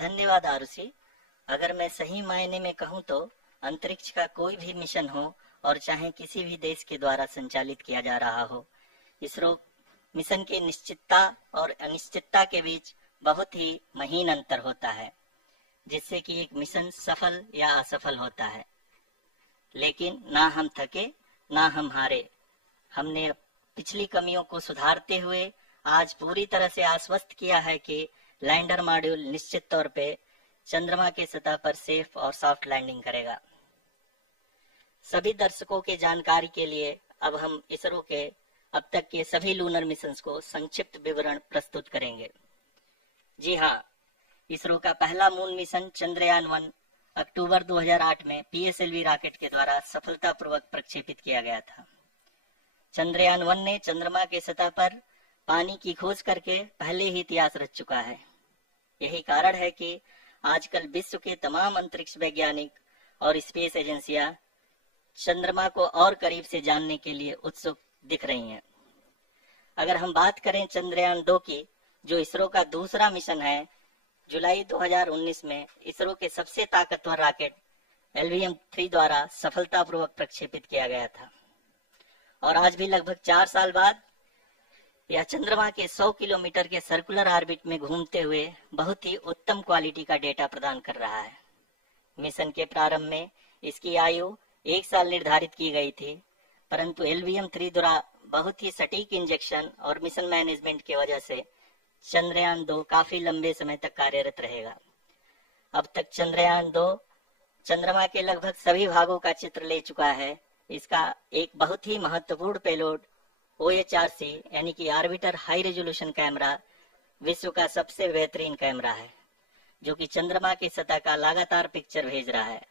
धन्यवाद आरुषि। अगर मैं सही मायने में कहूँ तो अंतरिक्ष का कोई भी मिशन हो और चाहे किसी भी देश के द्वारा संचालित किया जा रहा हो, इसरो मिशन की निश्चितता और अनिश्चितता के बीच बहुत ही महीन अंतर होता है, जिससे कि एक मिशन सफल या असफल होता है। लेकिन ना हम थके ना हम हारे। हमने पिछली कमियों को सुधारते हुए आज पूरी तरह से आश्वस्त किया है कि लैंडर मॉड्यूल निश्चित तौर पे चंद्रमा के सतह पर सेफ और सॉफ्ट लैंडिंग करेगा। सभी दर्शकों के जानकारी के लिए अब हम इसरो के अब तक के सभी लूनर मिशंस को संक्षिप्त विवरण प्रस्तुत करेंगे। जी हाँ, इसरो का पहला मून मिशन चंद्रयान-1 अक्टूबर 2008 में पीएसएलवी रॉकेट के द्वारा सफलतापूर्वक प्रक्षेपित किया गया था। चंद्रयान-1 ने चंद्रमा के सतह पर पानी की खोज करके पहले ही इतिहास रच चुका है। यही कारण है कि आजकल विश्व के तमाम अंतरिक्ष वैज्ञानिक और स्पेस एजेंसियां चंद्रमा को और करीब से जानने के लिए उत्सुक दिख रही हैं। अगर हम बात करें चंद्रयान-2 की, जो इसरो का दूसरा मिशन है, जुलाई 2019 में इसरो के सबसे ताकतवर रॉकेट LVM-3 द्वारा सफलतापूर्वक प्रक्षेपित किया गया था और आज भी लगभग 4 साल बाद यह चंद्रमा के 100 किलोमीटर के सर्कुलर ऑर्बिट में घूमते हुए बहुत ही उत्तम क्वालिटी का डेटा प्रदान कर रहा है। मिशन के प्रारंभ में इसकी आयु 1 साल निर्धारित की गई थी, परंतु LVM-3 द्वारा बहुत ही सटीक इंजेक्शन और मिशन मैनेजमेंट की वजह से चंद्रयान-2 काफी लंबे समय तक कार्यरत रहेगा। अब तक चंद्रयान-2 चंद्रमा के लगभग सभी भागों का चित्र ले चुका है। इसका एक बहुत ही महत्वपूर्ण पेलोड OHRC यानी कि ऑर्बिटर हाई रेजोल्यूशन कैमरा विश्व का सबसे बेहतरीन कैमरा है, जो कि चंद्रमा की सतह का लगातार पिक्चर भेज रहा है।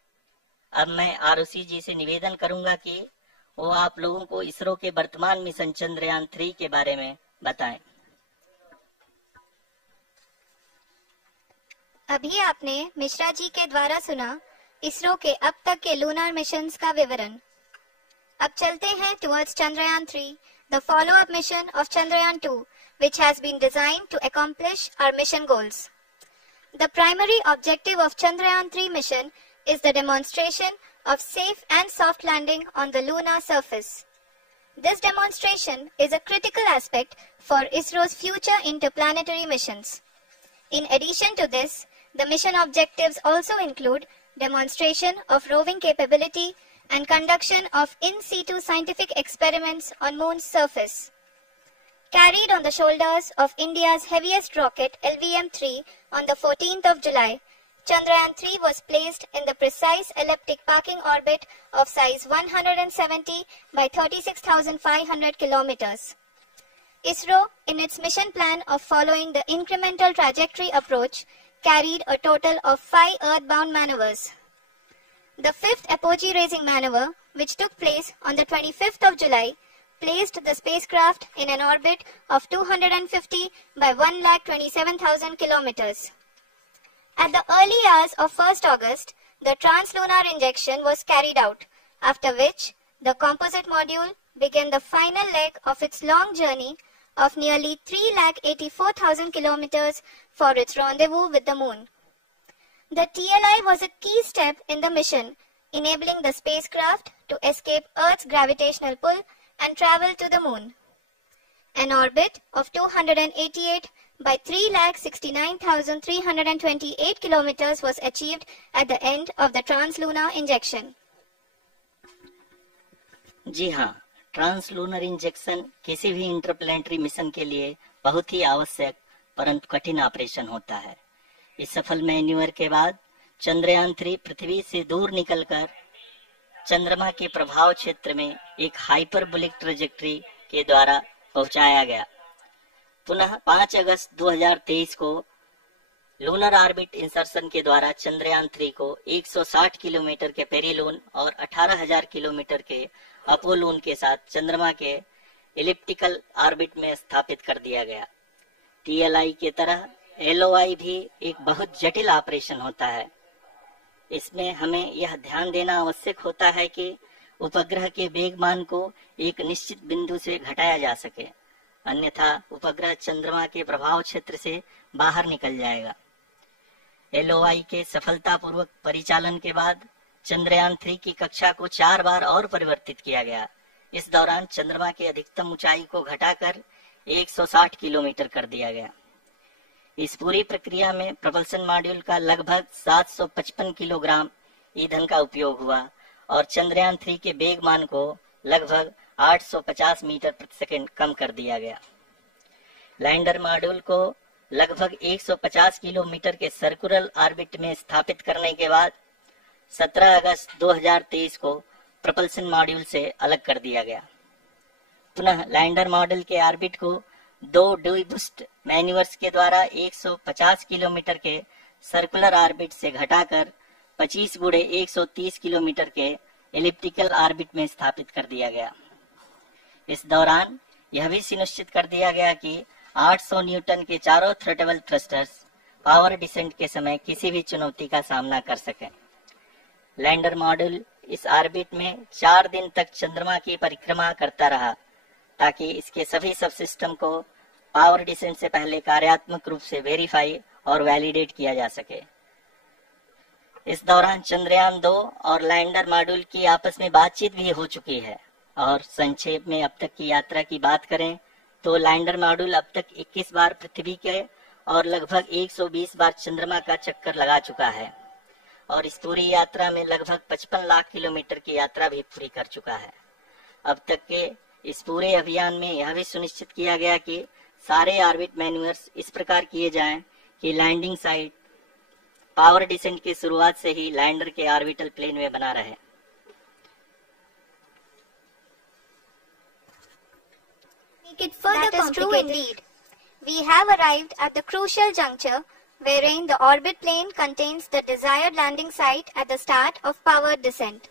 अब मैं आरुषि जी से निवेदन करूंगा कि वो आप लोगों को इसरो के वर्तमान मिशन चंद्रयान-3 के बारे में बताएं। अभी आपने मिश्रा जी के द्वारा सुना इसरो के अब तक के लूनर मिशंस का विवरण। अब चलते हैं towards Chandrayaan-3, the follow-up mission of Chandrayaan-2, which has been designed to accomplish our mission goals. The primary objective of Chandrayaan-3 mission is the demonstration of safe and soft landing on the lunar surface. This demonstration is a critical aspect for ISRO's future interplanetary missions. In addition to this, the mission objectives also include demonstration of roving capability and conduction of in situ scientific experiments on Moon's surface. Carried on the shoulders of India's heaviest rocket LVM-3 on the 14th of July, Chandrayaan-3 was placed in the precise elliptic parking orbit of size 170 by 36,500 kilometers. ISRO, in its mission plan of following the incremental trajectory approach, carried a total of 5 earthbound maneuvers. The fifth apogee raising maneuver, which took place on the 25th of July, placed the spacecraft in an orbit of 250 by 1,27,000 kilometers. At the early hours of 1st August, the translunar injection was carried out, after which the composite module began the final leg of its long journey of nearly 3,84,000 kilometers for its rendezvous with the Moon. The TLI was a key step in the mission, enabling the spacecraft to escape Earth's gravitational pull and travel to the Moon. An orbit of 288 by 3,69,328 kilometers was achieved at the end of the translunar injection. जी हाँ, translunar injection किसी भी interplanetary mission के लिए बहुत ही आवश्यक परंतु कठिन operation होता है। इस सफल मैन्यूवर के बाद चंद्रयान-3 पृथ्वी से दूर निकलकर चंद्रमा के प्रभाव क्षेत्र में एक हाइपरबोलिक ट्रेजेक्टरी के द्वारा पहुंचाया गया। पुनः 5 अगस्त 2023 को लूनर ऑर्बिट इंसर्शन के द्वारा चंद्रयान-3 को 160 किलोमीटर के पेरिलून और 18,000 किलोमीटर के अपोलून के साथ चंद्रमा के एलिप्टिकल ऑर्बिट में स्थापित कर दिया गया। TLI की तरह LOI भी एक बहुत जटिल ऑपरेशन होता है। इसमें हमें यह ध्यान देना आवश्यक होता है कि उपग्रह के वेग मान को एक निश्चित बिंदु से घटाया जा सके, अन्यथा उपग्रह चंद्रमा के प्रभाव क्षेत्र से बाहर निकल जाएगा। LOI के सफलतापूर्वक परिचालन के बाद चंद्रयान 3 की कक्षा को 4 बार और परिवर्तित किया गया। इस दौरान चंद्रमा की अधिकतम ऊंचाई को घटाकर 160 किलोमीटर कर दिया गया। इस पूरी प्रक्रिया में प्रपल्सन मॉड्यूल का लगभग 755 किलोग्राम ईंधन का उपयोग हुआ और चंद्रयान 3 के वेग मान को लगभग 850 मीटर प्रति सेकंड कम कर दिया गया। लैंडर मॉड्यूल को लगभग 150 किलोमीटर के सर्कुलर ऑर्बिट में स्थापित करने के बाद 17 अगस्त 2023 को प्रपल्सन मॉड्यूल से अलग कर दिया गया। पुनः लैंडर मॉड्यूल के ऑर्बिट को 2 ड्यूई बूस्ट मैन्यूवर्स के द्वारा 150 किलोमीटर के सर्कुलर ऑर्बिट से घटाकर 25 गुणे 130 किलोमीटर के एलिप्टिकल ऑर्बिट में स्थापित कर दिया गया। इस दौरान यह भी सुनिश्चित कर दिया गया कि 800 न्यूटन के चारों थ्रोटेबल थ्रस्टर्स पावर डिसेंट के समय किसी भी चुनौती का सामना कर सकें। लैंडर मॉड्यूल इस ऑर्बिट में 4 दिन तक चंद्रमा की परिक्रमा करता रहा ताकि इसके सभी सब सिस्टम को पावर डिसेंट से पहले कार्यात्मक रूप से वेरीफाई और वैलिडेट किया जा सके। इस दौरान चंद्रयान 2 और लैंडर मॉड्यूल की आपस में बातचीत भी हो चुकी है। और संक्षेप में अब तक की यात्रा की बात करें तो लैंडर मॉड्यूल अब तक 21 बार पृथ्वी के और लगभग 120 बार चंद्रमा का चक्कर लगा चुका है और इस पूरी यात्रा में लगभग 55 लाख किलोमीटर की यात्रा भी पूरी कर चुका है। अब तक के इस पूरे अभियान में यह भी सुनिश्चित किया गया कि सारे ऑर्बिट मैन्यूवर्स इस प्रकार किए जाएं कि लैंडिंग साइट पावर डिसेंट की शुरुआत से ही लैंडर के ऑर्बिटल प्लेन में बना रहे। That is true indeed. We have arrived at the crucial juncture wherein the orbit plane contains the desired landing site at the start of powered descent.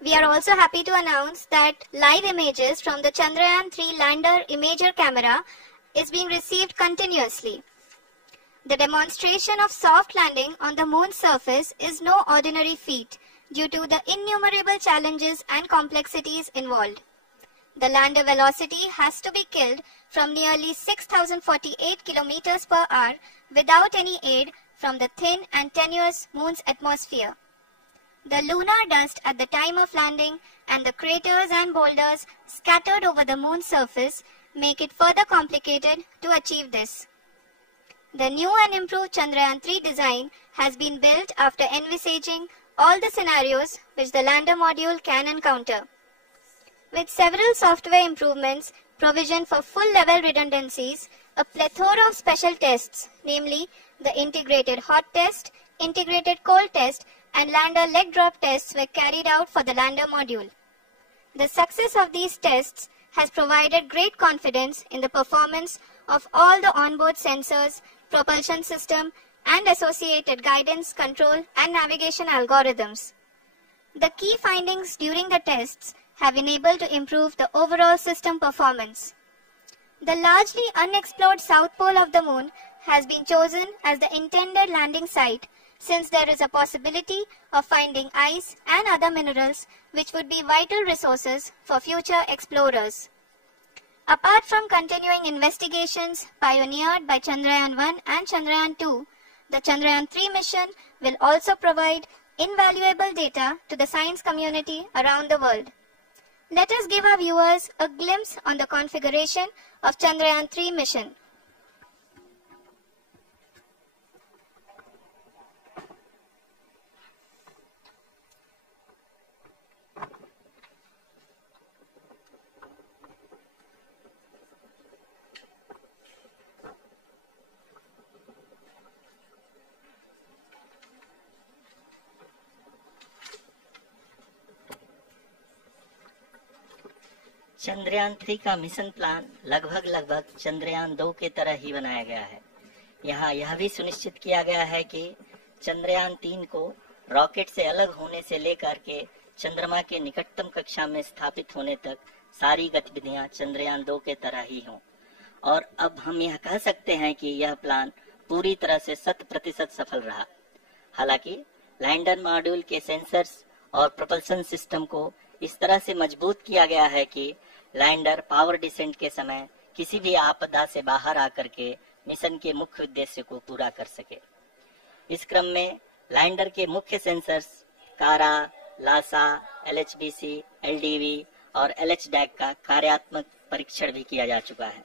We are also happy to announce that live images from the Chandrayaan 3 lander imager camera is being received continuously. The demonstration of soft landing on the moon's surface is no ordinary feat due to the innumerable challenges and complexities involved. The lander velocity has to be killed from nearly 6,048 kilometers per hour without any aid from the thin and tenuous moon's atmosphere. The lunar dust at the time of landing and the craters and boulders scattered over the moon's surface make it further complicated to achieve this. The new and improved Chandrayaan 3 design has been built after envisaging all the scenarios which the lander module can encounter. With several software improvements, provision for full-level redundancies, a plethora of special tests, namely the integrated hot test, integrated cold test, and lander leg drop tests were carried out for the lander module. The success of these tests has provided great confidence in the performance of all the onboard sensors, propulsion system, and associated guidance, control, and navigation algorithms. The key findings during the tests have enabled to improve the overall system performance. The largely unexplored south pole of the moon has been chosen as the intended landing site since there is a possibility of finding ice and other minerals which would be vital resources for future explorers. Apart from continuing investigations pioneered by Chandrayaan 1 and Chandrayaan 2, the Chandrayaan 3 mission will also provide invaluable data to the science community around the world. Let us give our viewers a glimpse on the configuration of Chandrayaan 3 mission. Chandrayaan 3 का mission plan लगभग चंद्रयान 2 के तरह ही बनाया गया है। यहाँ यह भी सुनिश्चित किया गया है कि चंद्रयान 3 को रॉकेट से अलग होने से लेकर के चंद्रमा के निकटतम कक्षा में स्थापित होने तक सारी गतिविधियां चंद्रयान 2 के तरह ही हों। और अब हम यह कह सकते हैं कि यह प्लान पूरी तरह से 100% सफल रहा। हालांकि लैंडर मॉड्यूल के सेंसर्स और प्रोपल्शन सिस्टम को इस तरह से मजबूत किया गया है कि लैंडर पावर डिसेंट के समय किसी भी आपदा से बाहर आकर के मिशन के मुख्य उद्देश्य को पूरा कर सके। इस क्रम में लैंडर के मुख्य सेंसर्स कारा, लासा, LHBC, LDV और LHDAC का कार्यात्मक परीक्षण भी किया जा चुका है।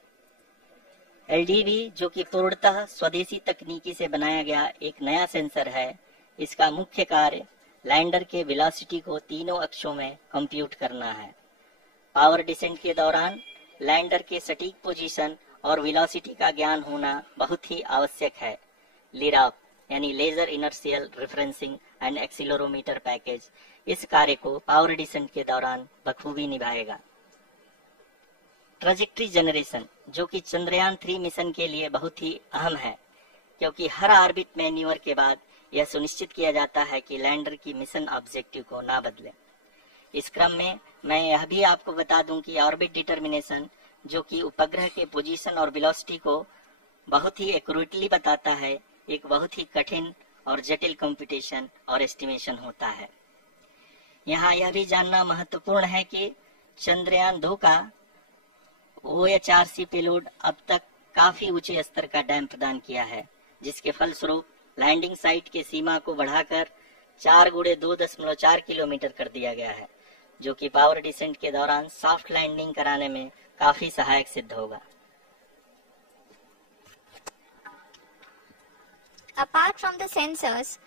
LDV जो कि पूर्णतः स्वदेशी तकनीकी से बनाया गया एक नया सेंसर है, इसका मुख्य कार्य लैंडर के वेलोसिटी को तीनों अक्षों में कंप्यूट करना है। पावर डिसेंट के दौरान लैंडर के सटीक पोजीशन और वेलोसिटी का ज्ञान होना बहुत ही आवश्यक है। लिराप यानी laser inertial referencing and accelerometer package इस कार्य को पावर डिसेंट के दौरान बखूबी निभाएगा। ट्रैजेक्टरी जनरेशन जो कि चंद्रयान 3 मिशन के लिए बहुत ही अहम है, क्योंकि हर ऑर्बिट मैन्यूवर के बाद यह सुनिश्चित किया जाता है कि लैंडर की मिशन ऑब्जेक्टिव को ना बदले। इस क्रम में मैं यह भी आपको बता दूं कि ऑर्बिट डिटर्मिनेशन जो कि उपग्रह के पोजीशन और वेलोसिटी को बहुत ही एक्यूरेटली बताता है, एक बहुत ही कठिन और जटिल कंप्यूटेशन और एस्टिमेशन होता है। यहाँ यह भी जानना महत्वपूर्ण है कि चंद्रयान 2 का OHRC पेलोड अब तक काफी ऊंचे स्तर का डैम प्रदान किया है, जिसके फलस्वरूप लैंडिंग साइट के सीमा को बढ़ाकर 4x2.4 किलोमीटर कर दिया गया है, जो कि पावर डिसेंट के दौरान सॉफ्ट लैंडिंग कराने में काफी सहायक सिद्ध होगा। Apart from the sensors,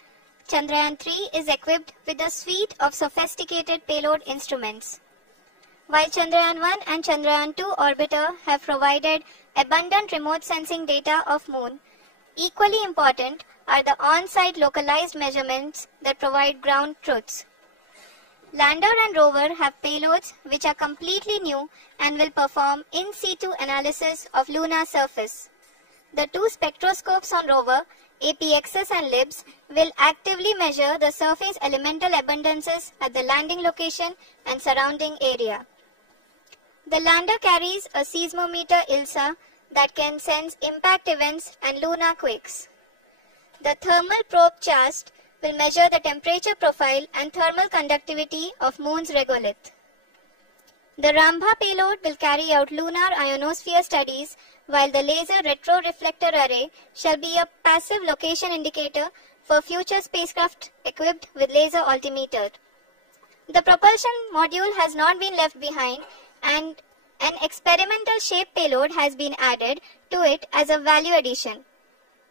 Chandrayaan 3 is equipped with a suite of sophisticated payload instruments. While Chandrayaan 1 and Chandrayaan 2 orbiter have provided abundant remote sensing data of Moon, equally important are the on-site localized measurements that provide ground truths. Lander and rover have payloads which are completely new and will perform in situ analysis of lunar surface. The two spectroscopes on rover, APXS and LIBS, will actively measure the surface elemental abundances at the landing location and surrounding area. The lander carries a seismometer ILSA that can sense impact events and lunar quakes. The thermal probe CHAST will measure the temperature profile and thermal conductivity of Moon's regolith. The Rambha payload will carry out lunar ionosphere studies, while the laser retroreflector array shall be a passive location indicator for future spacecraft equipped with laser altimeter. The propulsion module has not been left behind, and an experimental shape payload has been added to it as a value addition.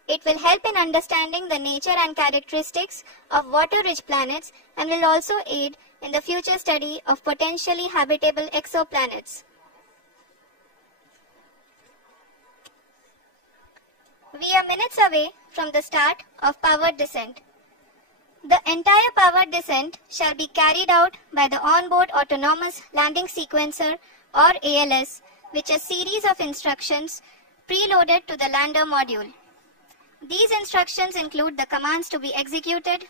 It will help in understanding the nature and characteristics of water-rich planets and will also aid in the future study of potentially habitable exoplanets. We are minutes away from the start of powered descent. The entire powered descent shall be carried out by the onboard autonomous landing sequencer or ALS, which is a series of instructions preloaded to the lander module. These instructions include the commands to be executed,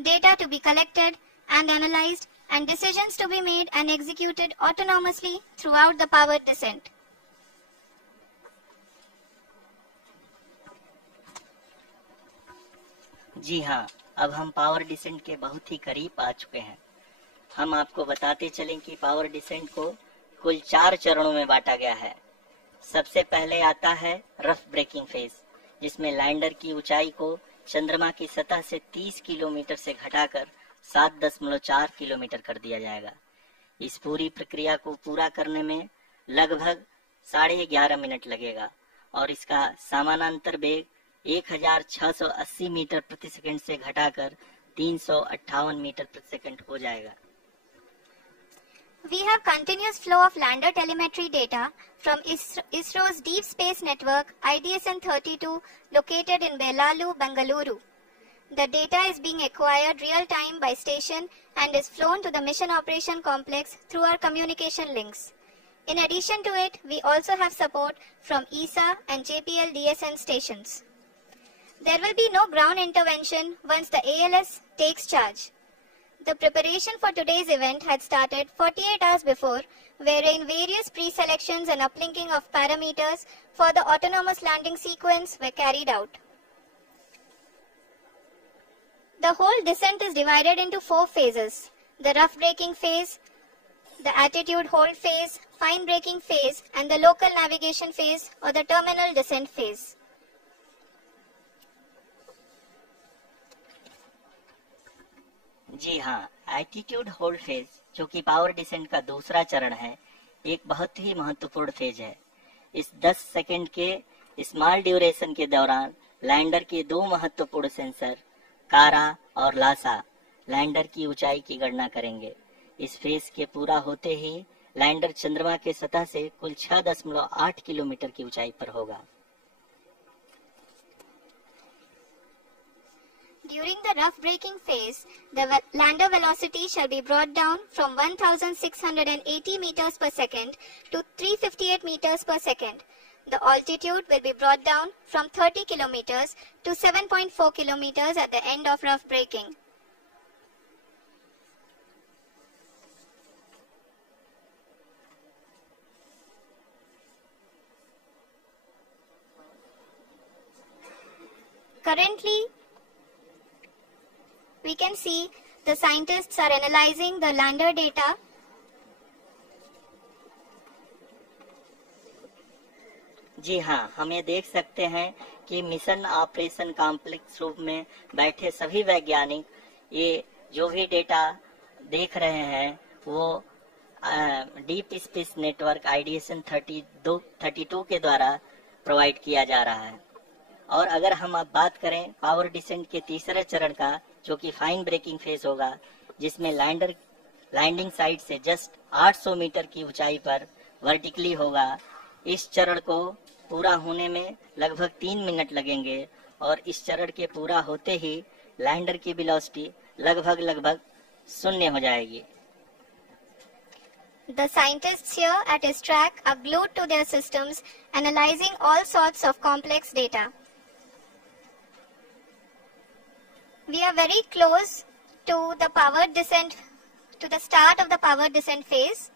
data to be collected and analyzed, and decisions to be made and executed autonomously throughout the powered descent. जी हाँ, अब हम power descent के बहुत ही करीब आ चुके हैं। हम आपको बताते चलें कि पावर डिसेंट को कुल 4 चरणों में बांटा गया है। सबसे पहले आता है रफ ब्रेकिंग फेज, जिसमें लैंडर की ऊंचाई को चंद्रमा की सतह से 30 किलोमीटर से घटाकर 7.4 किलोमीटर कर दिया जाएगा। इस पूरी प्रक्रिया को पूरा करने में लगभग 11.5 मिनट लगेगा और इसका समानांतर वेग 1680 मीटर प्रति सेकंड से घटाकर 358 मीटर प्रति सेकंड हो जाएगा। We have continuous flow of lander telemetry data from ISRO's Deep Space Network IDSN-32 located in Belalu, Bengaluru. The data is being acquired real-time by station and is flown to the Mission Operation Complex through our communication links. In addition to it, we also have support from ESA and JPL DSN stations. There will be no ground intervention once the ALS takes charge. The preparation for today's event had started 48 hours before, wherein various pre-selections and uplinking of parameters for the autonomous landing sequence were carried out. The whole descent is divided into 4 phases: the rough braking phase, the attitude hold phase, fine braking phase, and the local navigation phase or the terminal descent phase. जी हाँ, altitude hold phase, जो कि power descent का दूसरा चरण है, एक बहुत ही महत्वपूर्ण फेज है। इस 10 सेकंड के स्मॉल ड्यूरेशन के दौरान लैंडर के दो महत्वपूर्ण सेंसर कारा और लासा लैंडर की ऊंचाई की गणना करेंगे। इस फेज के पूरा होते ही लैंडर चंद्रमा के सतह से कुल 6.8 किलोमीटर की ऊंचाई पर होगा। During the rough braking phase, the lander velocity shall be brought down from 1680 meters per second to 358 meters per second. The altitude will be brought down from 30 kilometers to 7.4 kilometers at the end of rough braking. Currently, we can see the scientists are analyzing the lander data. जी हाँ, हम ये देख सकते हैं कि mission operation complex रूप में बैठे सभी वैज्ञानिक ये जो भी डेटा देख रहे हैं वो डीप स्पेस नेटवर्क आईडीएसन 32 के द्वारा प्रोवाइड किया जा रहा है। और अगर हम अब बात करें पावर डिसेंट के तीसरे चरण का, जो कि फाइन ब्रेकिंग फेज होगा, जिसमें लैंडर लैंडिंग साइट से जस्ट 800 मीटर की ऊंचाई पर वर्टिकली होगा। इस चरण को पूरा होने में लगभग 3 मिनट लगेंगे और इस चरण के पूरा होते ही लैंडर की वेलोसिटी लगभग शून्य हो जाएगी। The scientists here at ISTRAC are glued to their systems, analyzing all sorts of complex data. We are very close to the power descent, to the start of the power descent phase.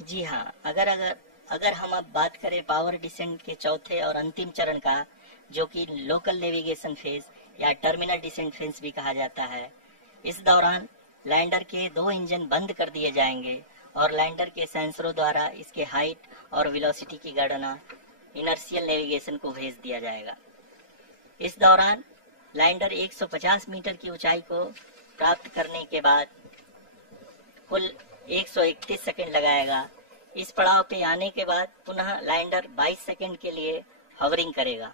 जी हाँ, अगर हम अब बात करें power descent के चौथे और अंतिम चरण का, जो कि लोकल नेविगेशन फेज या टर्मिनल डिसेंट फेज भी कहा जाता है, इस दौरान लैंडर के 2 इंजन बंद कर दिए जाएंगे और लैंडर के सेंसरों द्वारा इसके हाइट और वेलोसिटी की गणना इनर्शियल नेविगेशन को भेज दिया जाएगा। इस दौरान लैंडर 150 मीटर की ऊंचाई को प्राप्त करने के बाद कुल 131 सेकंड लगाएगा। इस पड़ाव पे आने के बाद पुनः लैंडर 22 सेकंड के लिए हवरिंग करेगा।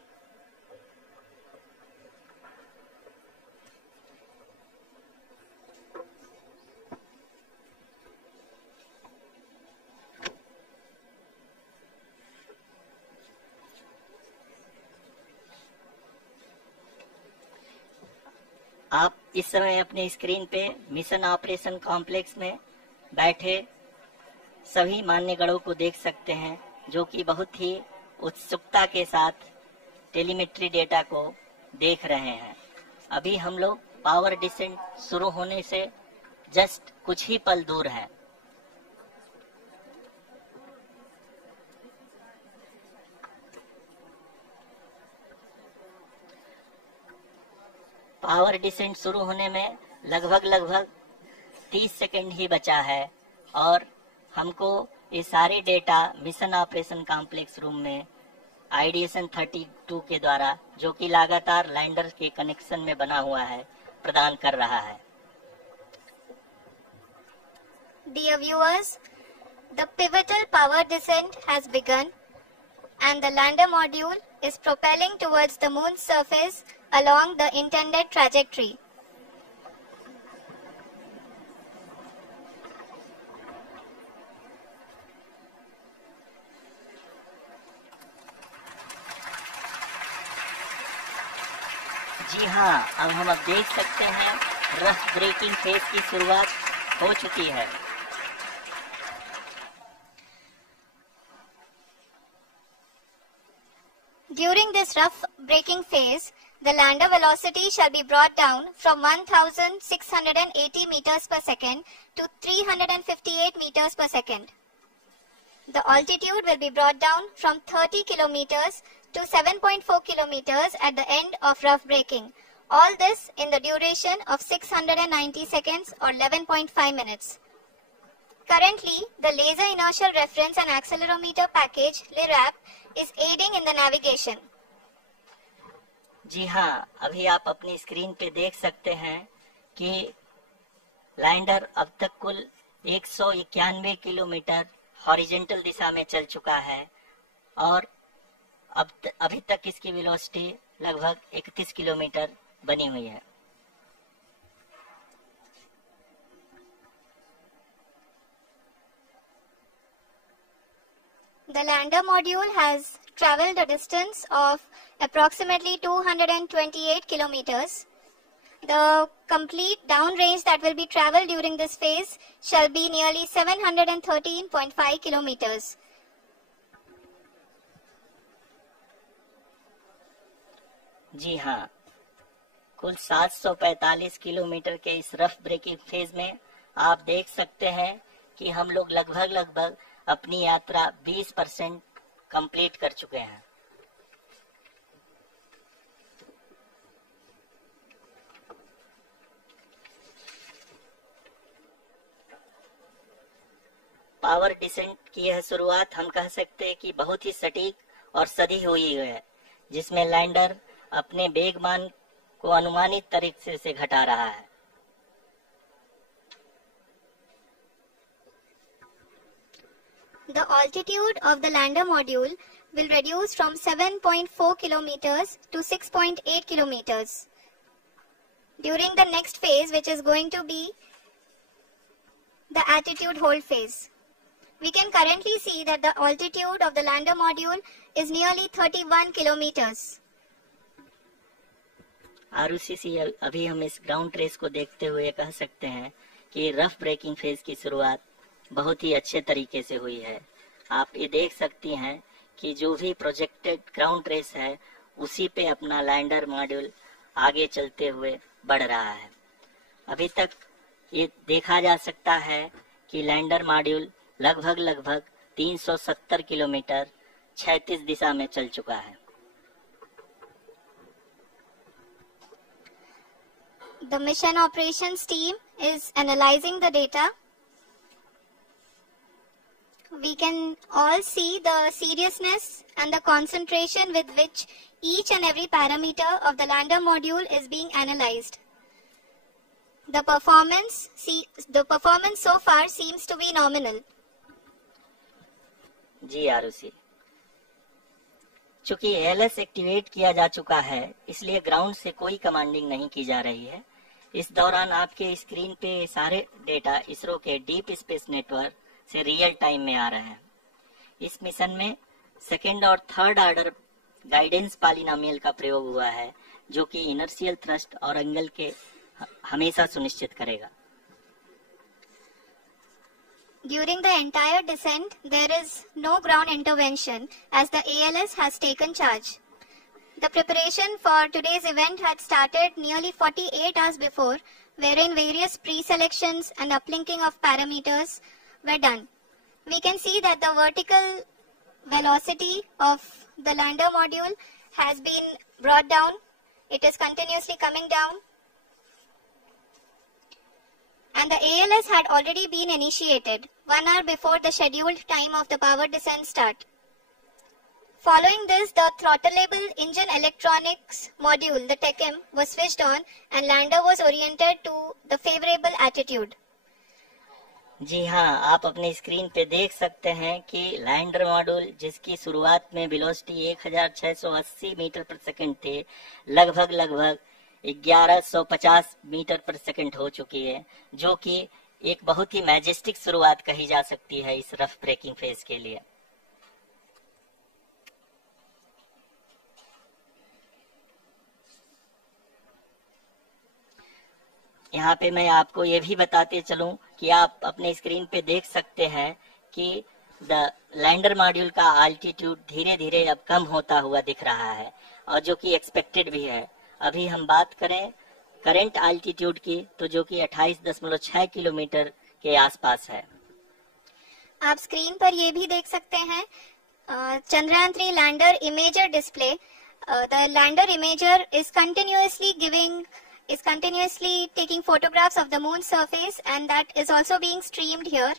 आप इस समय अपने स्क्रीन पे मिशन ऑपरेशन कॉम्प्लेक्स में बैठे सभी मान्यगणों को देख सकते हैं, जो कि बहुत ही उत्सुकता के साथ टेलीमेट्री डेटा को देख रहे हैं। अभी हम लोग पावर डिसेंट शुरू होने से जस्ट कुछ ही पल दूर हैं। पावर डिसेंट शुरू होने में लगभग 30 सेकंड ही बचा है और हमको ये सारे data mission operation complex room में आईडीएसन 32 के द्वारा, जो कि लगातार लैंडर के कनेक्शन में बना हुआ है, प्रदान कर रहा है। Dear viewers, the pivotal power descent has begun and the lander module is propelling towards the moon's surface along the intended trajectory. जी हाँ, अब हम देख सकते हैं रफ ब्रेकिंग फेज की शुरुआत हो चुकी है। During this rough braking phase, the lander velocity shall be brought down from 1680 meters per second to 358 meters per second. The altitude will be brought down from 30 kilometers to 7.4 kilometers at the end of rough braking. All this in the duration of 690 seconds or 11.5 minutes. Currently, the Laser Inertial Reference and Accelerometer package, LIRAP, is aiding in the navigation. जी हाँ, अभी आप अपनी screen पे देख सकते हैं कि lander अब तक कुल 191 किलोमीटर हॉरिजॉन्टल दिशा में चल चुका है और अभी तक इसकी वेलोसिटी लगभग 31 किलोमीटर बनी हुई है। The lander module has traveled a distance of approximately 228 kilometers. The complete downrange that will be traveled during this phase shall be nearly 713.5 kilometers. जी हाँ, कुल 745 किलोमीटर के इस रफ ब्रेकिंग फेज में आप देख सकते हैं कि हम लोग लगभग अपनी यात्रा 20% कंप्लीट कर चुके हैं। पावर डिसेंट की यह शुरुआत हम कह सकते हैं कि बहुत ही सटीक और सधी हुई है, जिसमें लैंडर अपने वेगमान को अनुमानित तरीके से घटा रहा है। The altitude of the lander module will reduce from 7.4 kilometers to 6.8 kilometers during the next phase, which is going to be the attitude hold phase. We can currently see that the altitude of the lander module is nearly 31 kilometers. Arushi, अभी हम इस ground trace को देखते हुए कह सकते हैं कि रफ ब्रेकिंग फेज की शुरुआत बहुत ही अच्छे तरीके से हुई है। आप ये देख सकती हैं कि जो भी प्रोजेक्टेड ग्राउंड ट्रेस है उसी पे अपना लैंडर मॉड्यूल आगे चलते हुए बढ़ रहा है। अभी तक ये देखा जा सकता है कि लैंडर मॉड्यूल लगभग 370 किलोमीटर क्षैतिज दिशा में चल चुका है। The mission operations team is analyzing the data. We can all see the seriousness and the concentration with which each and every parameter of the lander module is being analyzed. The performance so far seems to be nominal. जी आरुषि, चूंकि ALS activate किया जा चुका है इसलिए ground से कोई commanding नहीं की जा रही है। इस दौरान आपके स्क्रीन पे सारे डेटा इसरो के डीप स्पेस नेटवर्क से रियल टाइम में आ रहे हैं। इस मिशन में सेकेंड और थर्ड ऑर्डर गाइडेंस पॉलिनोमियल का प्रयोग हुआ है, जो कि इनर्शियल थ्रस्ट और एंगल के हमेशा सुनिश्चित करेगा। During the entire descent, there is no ground intervention as the ALS has taken charge. The preparation for today's event had started nearly 48 hours before, wherein various pre-selections and uplinking of parameters were done. We can see that the vertical velocity of the lander module has been brought down. It is continuously coming down. And the ALS had already been initiated 1 hour before the scheduled time of the power descent start. Following this, the throttleable engine electronics module, the TECM, was switched on and lander was oriented to the favorable attitude. जी हाँ, आप अपने screen पे देख सकते हैं कि lander module जिसकी शुरुआत में वेलोसिटी 1680 मीटर पर सेकंड थे, लगभग 1150 मीटर पर सेकंड हो चुकी है, जो कि एक बहुत ही मैजेस्टिक शुरुआत कही जा सकती है इस रफ ब्रेकिंग फेज के लिए। यहाँ पे मैं आपको ये भी बताते चलूं कि आप अपने स्क्रीन पे देख सकते हैं कि द लैंडर मॉड्यूल का आल्टीट्यूड धीरे धीरे अब कम होता हुआ दिख रहा है, और जो कि एक्सपेक्टेड भी है। अभी हम बात करें करंट आल्टीट्यूड की, तो जो कि 28.6 किलोमीटर के आसपास है। आप स्क्रीन पर ये भी देख सकते हैं Chandrayaan 3 lander imager display. The lander imager is continuously taking photographs of the moon's surface, and that is also being streamed here.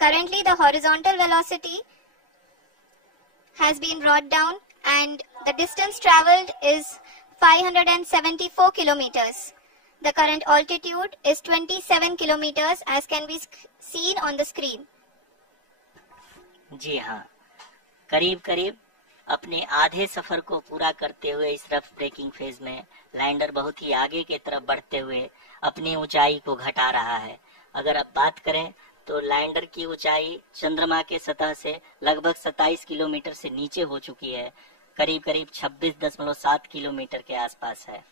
Currently the horizontal velocity has been brought down and the distance traveled is 574 kilometers. The current altitude is 27 kilometers as can be seen on the screen. जी हाँ, करीब करीब अपने आधे सफर को पूरा करते हुए इस रफ ब्रेकिंग फेज में लैंडर बहुत ही आगे की तरफ बढ़ते हुए अपनी ऊंचाई को घटा रहा है। अगर अब बात करें तो लैंडर की ऊंचाई चंद्रमा के सतह से लगभग 27 किलोमीटर से नीचे हो चुकी है, करीब करीब 26.7 किलोमीटर के आसपास है।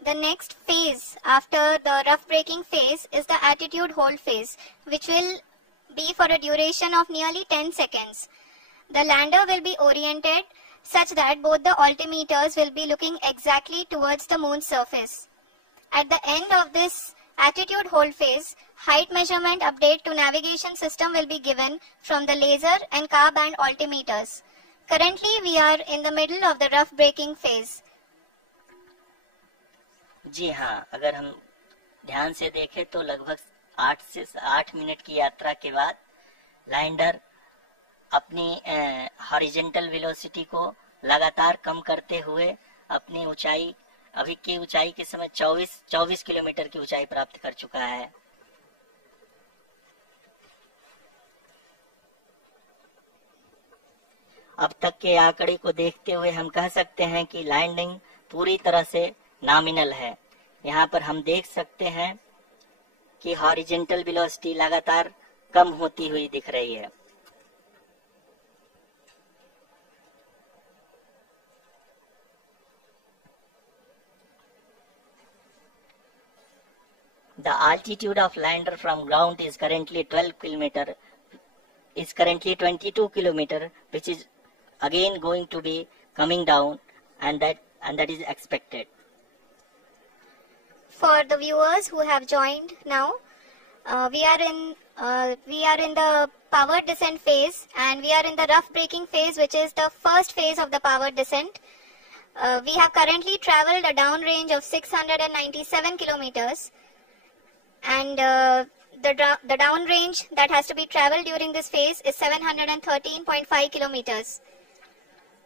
The next phase after the rough braking phase is the attitude hold phase, which will be for a duration of nearly 10 seconds. The lander will be oriented such that both the altimeters will be looking exactly towards the moon's surface. At the end of this attitude hold phase, height measurement update to navigation system will be given from the laser and car band altimeters. Currently, we are in the middle of the rough braking phase. जी हाँ, अगर हम ध्यान से देखें तो लगभग 8 से 8 minute की यात्रा के बाद लैंडर अपनी हॉरिजॉन्टल वेलोसिटी को लगातार कम करते हुए अपनी ऊंचाई, अभी की ऊंचाई के समय 24 किलोमीटर की ऊंचाई प्राप्त कर चुका है। अब तक के आंकड़े को देखते हुए हम कह सकते हैं कि लैंडिंग पूरी तरह से नॉमिनल है। यहाँ पर हम देख सकते हैं कि हॉरिजॉन्टल वेलोसिटी लगातार कम होती हुई दिख रही है। The altitude of lander from ground is currently 22 kilometer, which is again going to be coming down, and that is expected. For the viewers who have joined now, we are in the power descent phase, and we are in the rough braking phase, which is the first phase of the power descent. We have currently traveled a downrange of 697 kilometers, and the downrange that has to be traveled during this phase is 713.5 kilometers.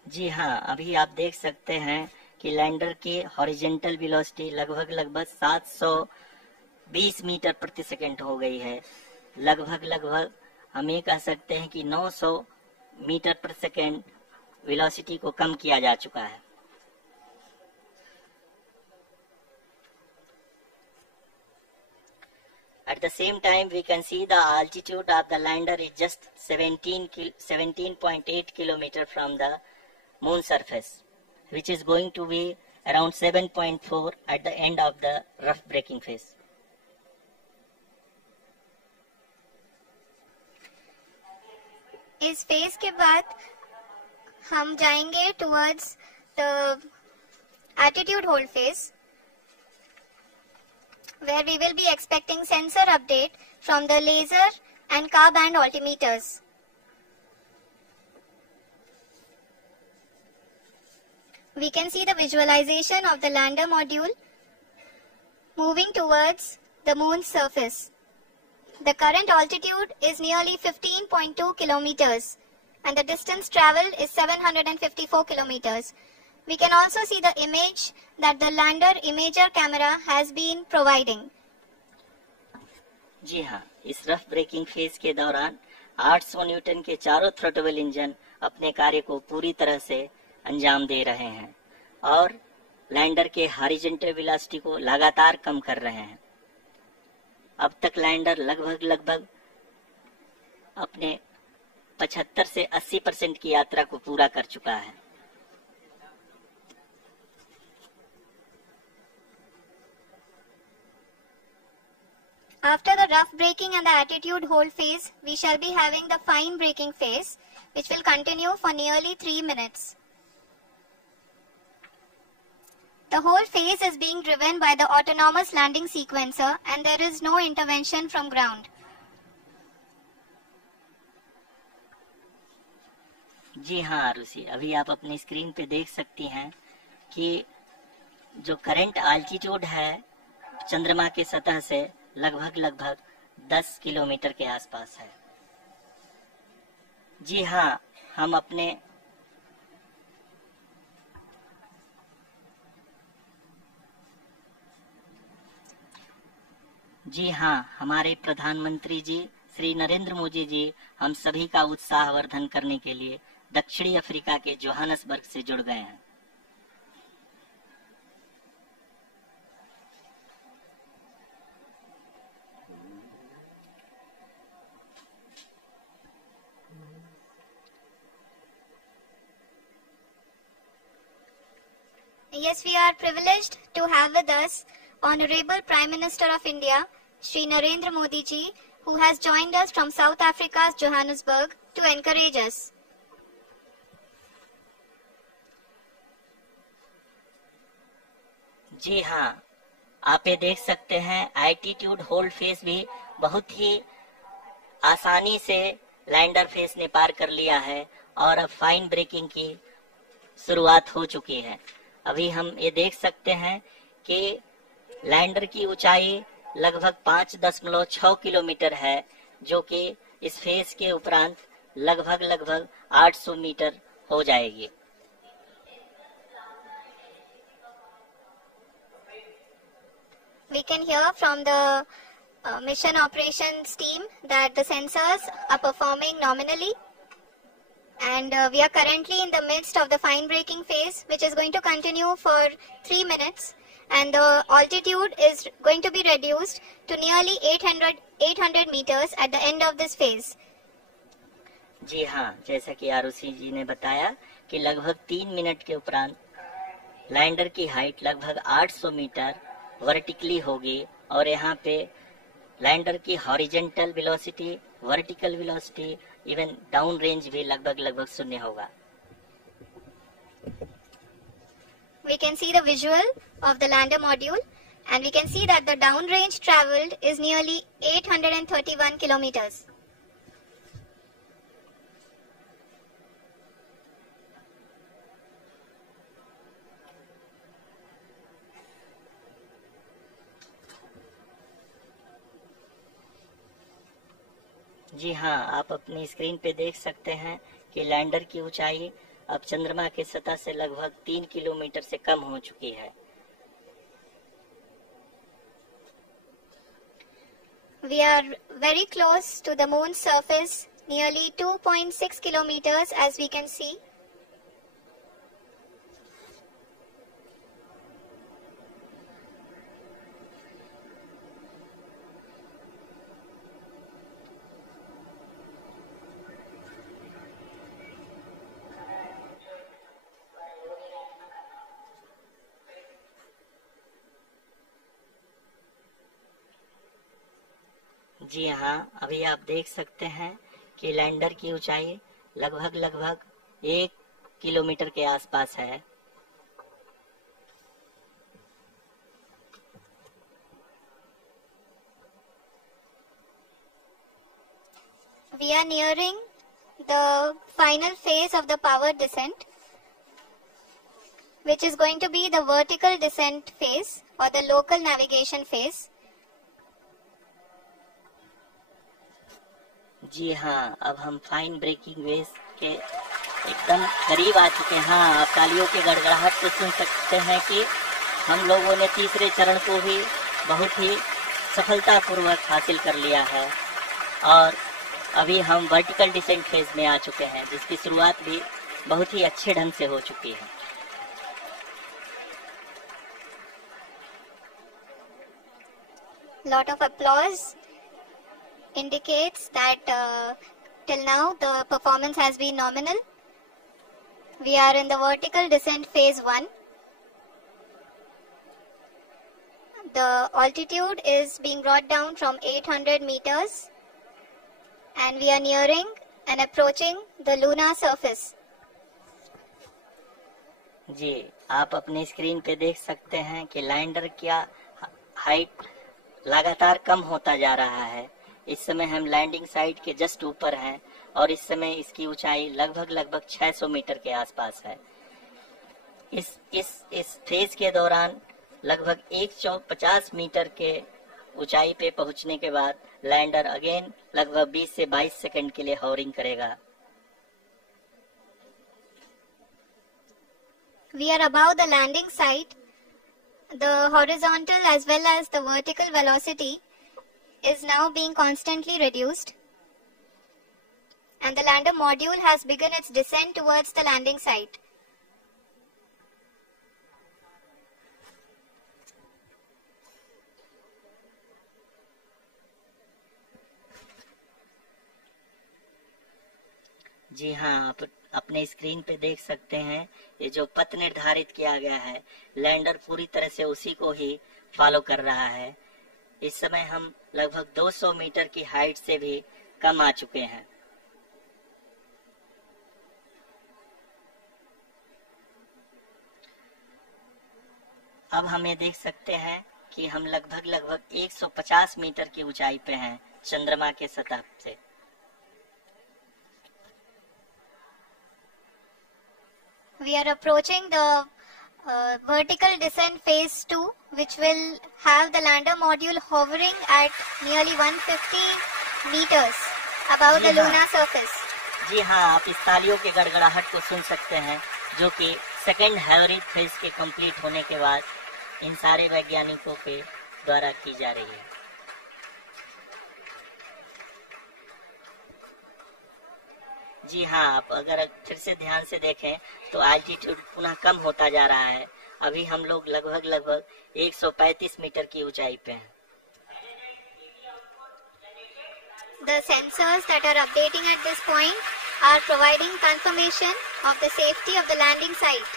जी हाँ, अभी आप देख सकते हैं कि lander की horizontal velocity लगभग 720 metre प्रति सेकंड हो गई है। लगभग हम ये कह सकते हैं कि 900 मीटर प्रति सेकंड वेलोसिटी को कम किया जा चुका है। At the same time, we can see the altitude of the lander is just 17.8 kilometer from the moon surface, which is going to be around 7.4 at the end of the rough braking phase. इस phase के बाद हम जाएंगे towards the attitude hold phase, where we will be expecting sensor update from the laser and car band altimeters. We can see the visualization of the lander module moving towards the moon's surface. The current altitude is nearly 15.2 kilometers and the distance traveled is 754 kilometers. We can also see the image that the lander imager camera has been providing. जी हाँ, इस rough breaking phase के दौरान 800 Newton के चारों throttle engine अपने कार्य को पूरी तरह से अंजाम दे रहे हैं और लैंडर के हॉरिजॉन्टल वेलोसिटी को लगातार कम कर रहे हैं। अब तक लैंडर लगभग अपने 75 से 80% की यात्रा को पूरा कर चुका है। After the rough braking and the attitude hold phase, we shall be having the fine braking phase, which will continue for nearly 3 minutes. The whole phase is being driven by the autonomous landing sequencer and there is no intervention from ground. जी हाँ आरुषि, अभी आप अपनी screen पे देख सकती हैं कि जो करंट आल्टीट्यूड है चंद्रमा के सतह से लगभग 10 किलोमीटर के आसपास है। जी हाँ, हम अपने जी हाँ, हमारे प्रधानमंत्री जी श्री नरेंद्र मोदी जी हम सभी का उत्साहवर्धन करने के लिए दक्षिणी अफ्रीका के जोहानसबर्ग से जुड़ गए हैं। Yes, we are privileged to have with us Honorable Prime Minister of India, Shri Narendra Modi ji, who has joined us from South Africa's Johannesburg to encourage us. जी हाँ, आप ये देख सकते हैं एल्टीट्यूड होल्ड फेस भी बहुत ही आसानी से लैंडर फेस ने पार कर लिया है और अब फाइन ब्रेकिंग की शुरुआत हो चुकी है। अभी हम ये देख सकते हैं कि लैंडर की ऊंचाई लगभग 5.6 किलोमीटर है, जो कि इस फेस के उपरांत लगभग 800 मीटर हो जाएगी। We can hear from the mission operations team that the sensors are performing nominally, and we are currently in the midst of the fine braking phase, which is going to continue for 3 minutes, and the altitude is going to be reduced to nearly 800 meters at the end of this phase. जी हाँ, जैसा कि आरुषि जी ने बताया कि लगभग 3 minute के उपरांत lander की हाइट लगभग 800 मीटर वर्टिकली होगी और यहाँ पे लैंडर की horizontal velocity, vertical velocity, even down range भी लगभग शून्य होगा। We can see the visual of the lander module, and we can see that the down range traveled is nearly 831 kilometers. जी हाँ, आप अपनी स्क्रीन पे देख सकते हैं कि लैंडर की ऊंचाई अब चंद्रमा के सतह से लगभग 3 किलोमीटर से कम हो चुकी है। We are very close to the moon's surface, nearly 2.6 kilometers as we can see. जी हाँ, अभी आप देख सकते हैं कि लैंडर की ऊंचाई लगभग 1 किलोमीटर के आसपास है। We are nearing the final phase of the power descent, which is going to be the vertical descent phase or the local navigation phase. जी हाँ, अब हम फाइन ब्रेकिंग वेव के एकदम करीब आ चुके हैं। हाँ, आप तालियों के गड़गड़ाहट से सुन सकते हैं कि हम लोगों ने तीसरे चरण को भी बहुत ही सफलतापूर्वक हासिल कर लिया है और अभी हम वर्टिकल डिसेंट फेज में आ चुके हैं, जिसकी शुरुआत भी बहुत ही अच्छे ढंग से हो चुकी है। Lot of applause indicates that till now the performance has been nominal. We are in the vertical descent phase 1. The altitude is being brought down from 800 meters and we are nearing and approaching the lunar surface. जी, आप अपने screen पे देख सकते हैं कि lander का height लगातार कम होता जा रहा है। इस समय हम लैंडिंग साइट के जस्ट ऊपर हैं और इस समय इसकी ऊंचाई लगभग 600 मीटर के आसपास है। इस फेज के दौरान लगभग 150 मीटर के ऊंचाई पे पहुंचने के बाद लैंडर अगेन लगभग 20 से 22 सेकंड के लिए हॉवरिंग करेगा। We are above the landing site. The horizontal as well as the vertical velocity is now being constantly reduced, and the lander module has begun its descent towards the landing site. जी हाँ, आप अपने screen पे देख सकते हैं ये जो पथ निर्धारित किया गया है, लैंडर पूरी तरह से उसी को ही फॉलो कर रहा है। इस समय हम लगभग 200 मीटर की हाइट से भी कम आ चुके हैं। अब हम ये देख सकते हैं कि हम लगभग 150 मीटर की ऊंचाई पे हैं चंद्रमा के सतह से। We are approaching the vertical descent phase 2, which will have the lander module hovering at nearly 150 meters above the lunar surface. जी हाँ, आप इस तालियों के गड़गड़ाहट को सुन सकते हैं, जो कि सेकेंड हैवरिज फेज के कंप्लीट होने के बाद इन सारे वैज्ञानिकों के द्वारा की जा रही है। जी हाँ, आप अगर फिर से ध्यान से देखें तो एल्टीट्यूड पुनः कम होता जा रहा है। अभी हम लोग लगभग 135 मीटर की ऊंचाई पे हैं। The sensors that are updating at this point are providing confirmation of the safety of the landing site.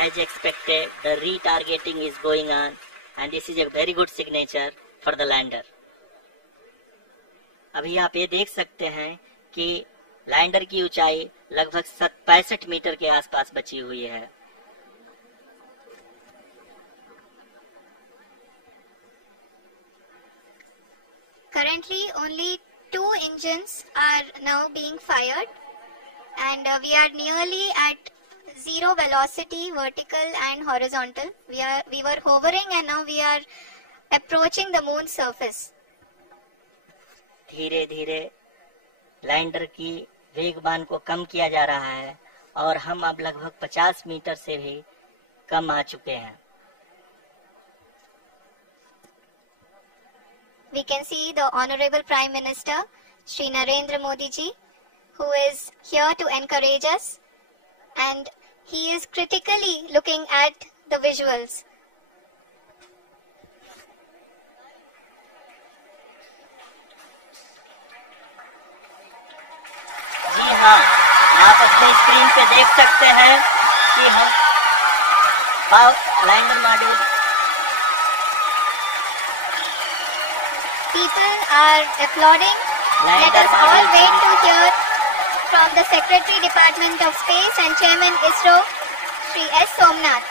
As expected, the retargeting is going on, and this is a very good signature for the lander. अभी आप ये देख सकते हैं कि lander की ऊंचाई लगभग 65 मीटर के आसपास बची हुई है। Currently, only 2 engines are now being fired, and we are nearly at zero velocity, vertical and horizontal. We were hovering, and now we are approaching the moon's surface. धीरे धीरे लैंडर की वेगबान को कम किया जा रहा है और हम अब लगभग 50 मीटर से भी कम आ चुके हैं। We can see the Honorable Prime Minister, Shri Narendra Modi ji, who is here to encourage us, and he is critically looking at the visuals. जी हाँ, आप अपने स्क्रीन पे देख सकते हैं कि हम lander module. People are applauding. Let us all wait to hear from the Secretary Department of Space and Chairman ISRO, Shri S. Somnath.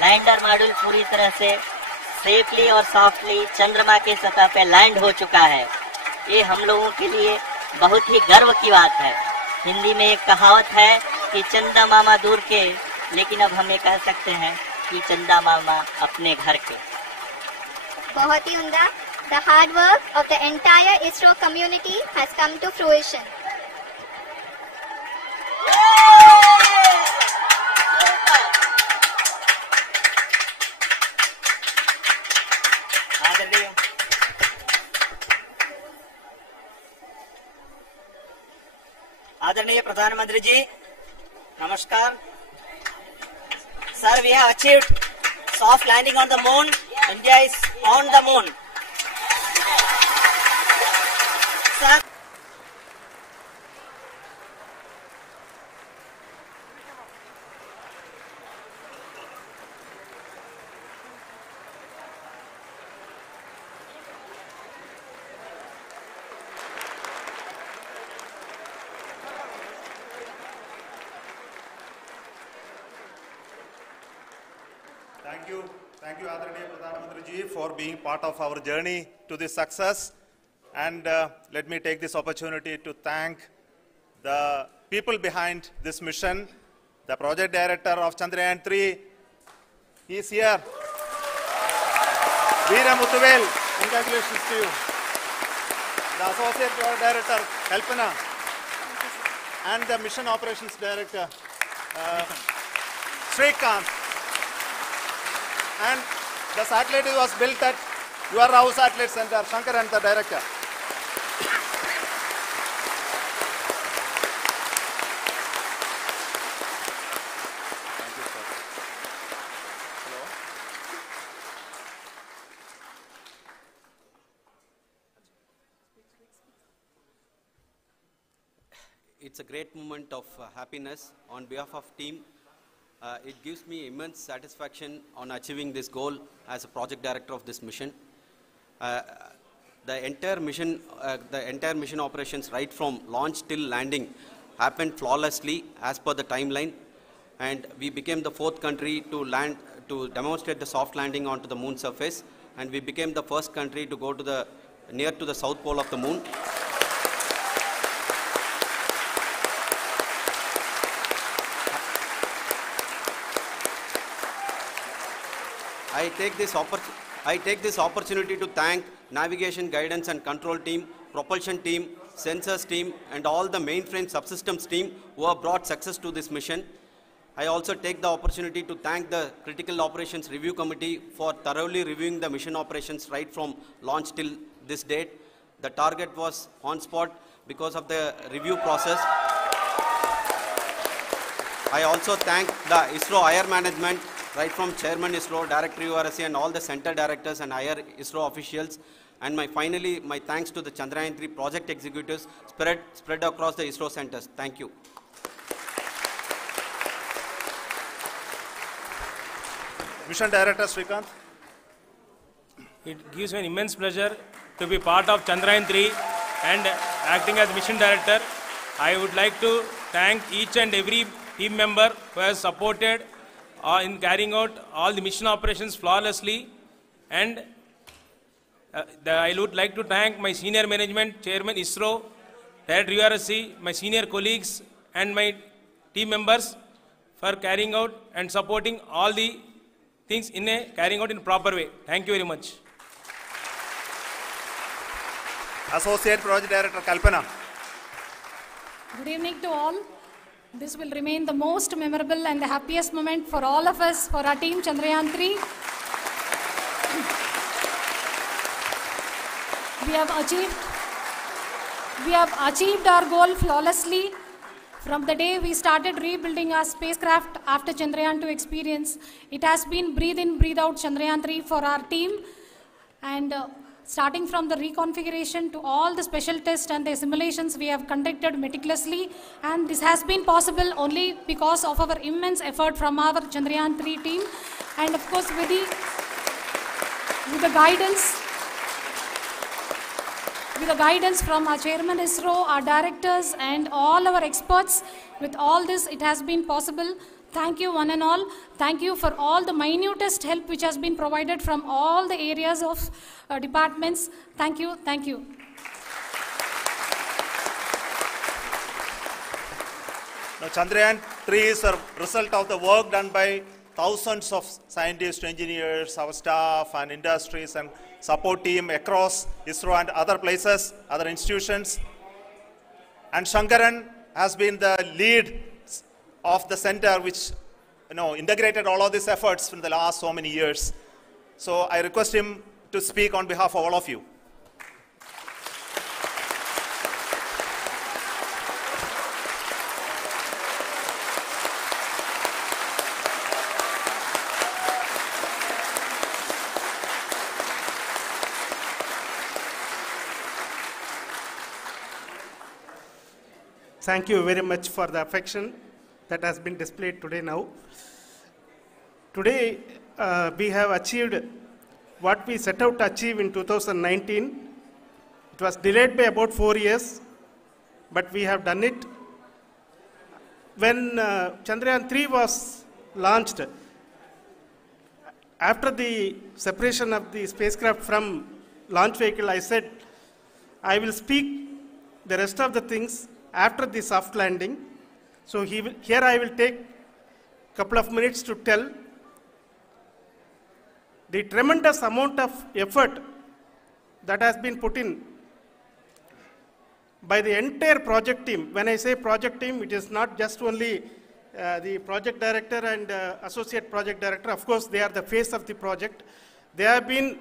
Lander module पूरी तरह से सेफली और सॉफ्टली चंद्रमा के सतह पे लैंड हो चुका है। ये हम लोगों के लिए बहुत ही गर्व की बात है। हिंदी में एक कहावत है कि चंदा मामा दूर के, लेकिन अब हम ये कह सकते हैं कि चंदा मामा अपने घर के। बहुत ही उम्दा। The hard work of the entire ISRO community has come to fruition. आदरणीय प्रधानमंत्री जी, नमस्कार। Sir, we have achieved soft landing on the moon. India is on the moon. Sir, Thank you, Adरणीय Pradhan Mantri ji, for being part of our journey to this success. And let me take this opportunity to thank the people behind this mission. The project director of Chandrayaan 3, he is here. Veera Muthuvel, congratulations to you. The associate project director, Kalpana, and the mission operations director, Srikanth. And The satellite was built at your house satellite center, Shankaran, the director. It's a great moment of happiness on behalf of team. It gives me immense satisfaction on achieving this goal as a project director of this mission. The entire mission operations right from launch till landing happened flawlessly as per the timeline, and we became the 4th country to demonstrate the soft landing onto the moon surface, and we became the first country to go to near to the south pole of the moon. I take this opportunity to thank navigation, guidance and control team, propulsion team, sensors team and all the mainframe subsystems team who have brought success to this mission. I also take the opportunity to thank the Critical Operations Review Committee for thoroughly reviewing the mission operations right from launch till this date. The target was on spot because of the review process. I also thank the ISRO higher management, right from Chairman ISRO, Director URSC and all the center directors and higher ISRO officials. And finally, my thanks to the Chandrayaan-3 project executives spread across the ISRO centers. Thank you. Mission Director Srikanth. It gives me an immense pleasure to be part of Chandrayaan-3 and acting as Mission Director. I would like to thank each and every team member who has supported in carrying out all the mission operations flawlessly, and I would like to thank my senior management, Chairman ISRO, Director URSC, my senior colleagues and my team members for carrying out and supporting all the things carrying out in a proper way. Thank you very much. Associate Project Director Kalpana. Good evening to all. This will remain the most memorable and the happiest moment for all of us, for our team Chandrayaan-3. We have achieved our goal flawlessly. From the day we started rebuilding our spacecraft after Chandrayaan-2 experience, it has been breathe in, breathe out Chandrayaan-3 for our team. And starting from the reconfiguration to all the special tests and the simulations we have conducted meticulously, and this has been possible only because of our immense effort from our Chandrayaan-3 team, and of course with the guidance from our Chairman ISRO, our directors and all our experts. With all this, it has been possible. Thank you one and all. Thank you for all the minutest help which has been provided from all the areas of departments. Thank you. Thank you. Now, Chandrayaan-3 is a result of the work done by thousands of scientists, engineers, our staff and industries and support team across ISRO and other places, other institutions. And Shankaran has been the lead of the center which integrated all of these efforts in the last so many years. So I request him to speak on behalf of all of you. Thank you very much for the affection that has been displayed today now. Today, we have achieved what we set out to achieve in 2019. It was delayed by about 4 years, but we have done it. When Chandrayaan-3 was launched, after the separation of the spacecraft from launch vehicle, I said, I will speak the rest of the things after the soft landing. So here I will take a couple of minutes to tell the tremendous amount of effort that has been put in by the entire project team. When I say project team, it is not just only the project director and associate project director. Of course, they are the face of the project. They have been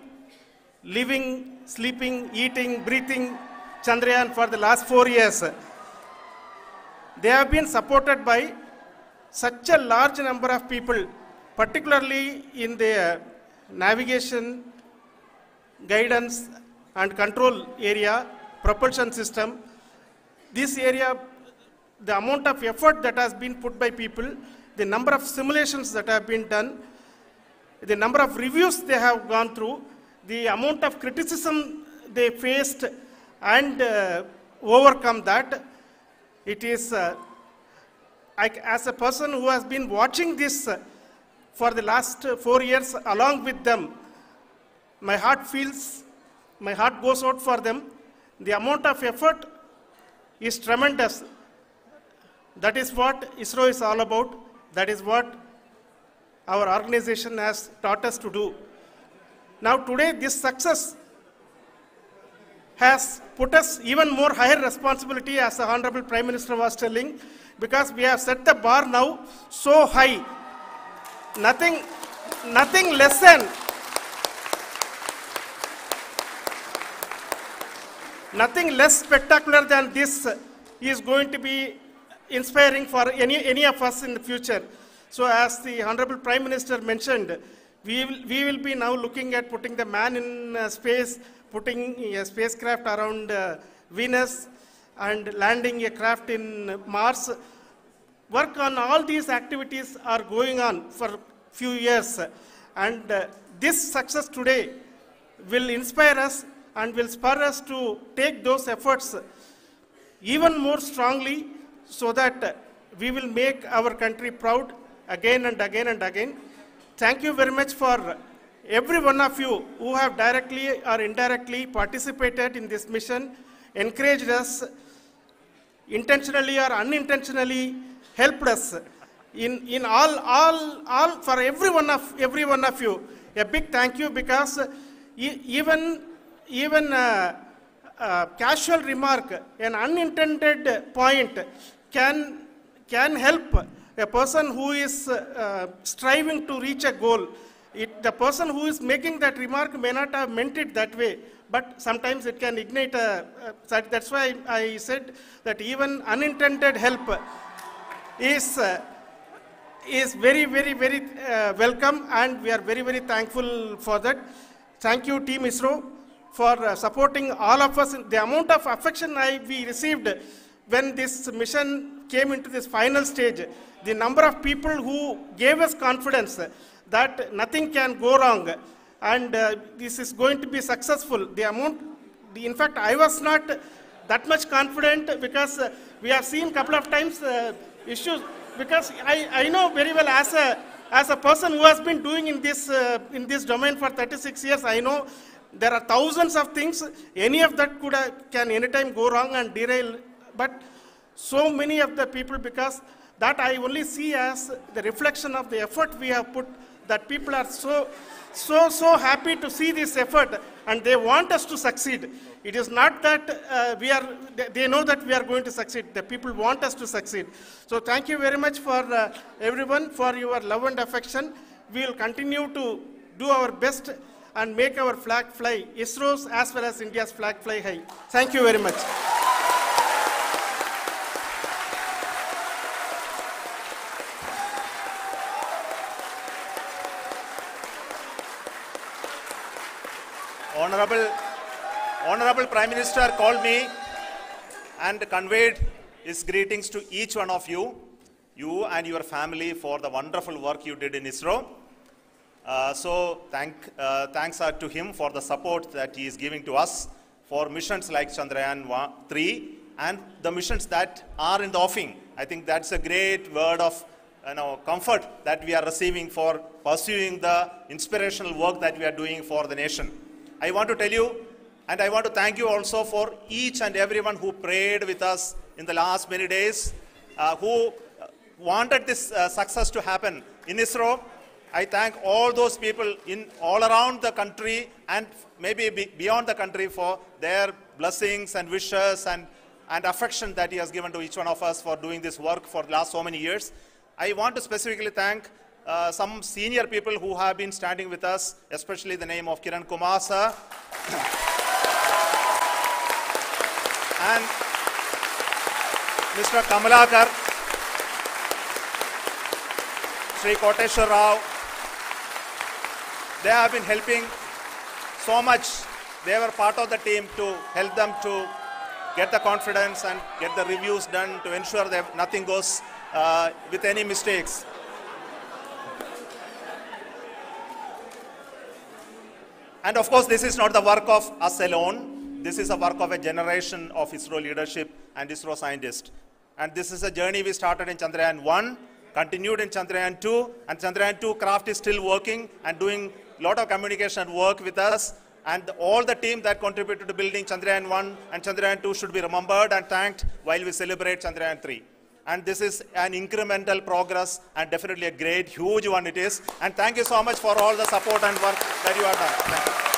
living, sleeping, eating, breathing Chandrayaan for the last 4 years. They have been supported by such a large number of people, particularly in the navigation, guidance and control area, propulsion system. This area, the amount of effort that has been put by people, the number of simulations that have been done, the number of reviews they have gone through, the amount of criticism they faced and overcome that. It is, as a person who has been watching this for the last 4 years along with them, my heart goes out for them. The amount of effort is tremendous. That is what ISRO is all about. That is what our organization has taught us to do. Now today this success has put us even more higher responsibility, as the Honorable Prime Minister was telling, because we have set the bar now so high. Nothing less spectacular than this is going to be inspiring for any of us in the future. So as the Honorable Prime Minister mentioned, we will be now looking at putting the man in space, putting a spacecraft around Venus and landing a craft in Mars. Work on all these activities are going on for few years, and this success today will inspire us and will spur us to take those efforts even more strongly, so that we will make our country proud again and again and again. Thank you very much for every one of you who have directly or indirectly participated in this mission, encouraged us, intentionally or unintentionally helped us in all for every one of you. A big thank you, because even casual remark, an unintended point can help a person who is striving to reach a goal. The person who is making that remark may not have meant it that way, but sometimes it can ignite that's why I said that even unintended help is very, very, very welcome, and we are very, very thankful for that. Thank you, Team ISRO, for supporting all of us. The amount of affection we received when this mission came into this final stage, the number of people who gave us confidence that nothing can go wrong and this is going to be successful. In fact, I was not that much confident, because we have seen a couple of times issues, because I know very well as a person who has been doing in this domain for 36 years, I know there are thousands of things. Any of that can anytime go wrong and derail. But so many of the people, because that I only see as the reflection of the effort we have put, that people are so happy to see this effort and they want us to succeed. It is not that they know that we are going to succeed. The people want us to succeed. So thank you very much for everyone for your love and affection. We will continue to do our best and make our flag fly, ISRO's as well as India's flag fly high. Thank you very much. Honorable Prime Minister called me and conveyed his greetings to each one of you and your family, for the wonderful work you did in ISRO. So thanks are to him for the support that he is giving to us for missions like Chandrayaan 3 and the missions that are in the offing. I think that's a great word of comfort that we are receiving for pursuing the inspirational work that we are doing for the nation. I want to tell you, and I want to thank you also for each and everyone who prayed with us in the last many days, who wanted this success to happen in ISRO. I thank all those people all around the country and maybe beyond the country for their blessings and wishes and affection that he has given to each one of us for doing this work for the last so many years. I want to specifically thank some senior people who have been standing with us, especially the name of Kiran Kumar sir. And Mr. Kamalakar, Sri Koteshwar Rao. They have been helping so much. They were part of the team to help them to get the confidence and get the reviews done to ensure that nothing goes with any mistakes. And of course, this is not the work of us alone. This is a work of a generation of ISRO leadership and ISRO scientists. And this is a journey we started in Chandrayaan 1, continued in Chandrayaan 2, and Chandrayaan 2 craft is still working and doing a lot of communication work with us. And all the team that contributed to building Chandrayaan 1 and Chandrayaan 2 should be remembered and thanked while we celebrate Chandrayaan 3. And this is an incremental progress and definitely a great, huge one it is. And thank you so much for all the support and work that you have done. Thank you.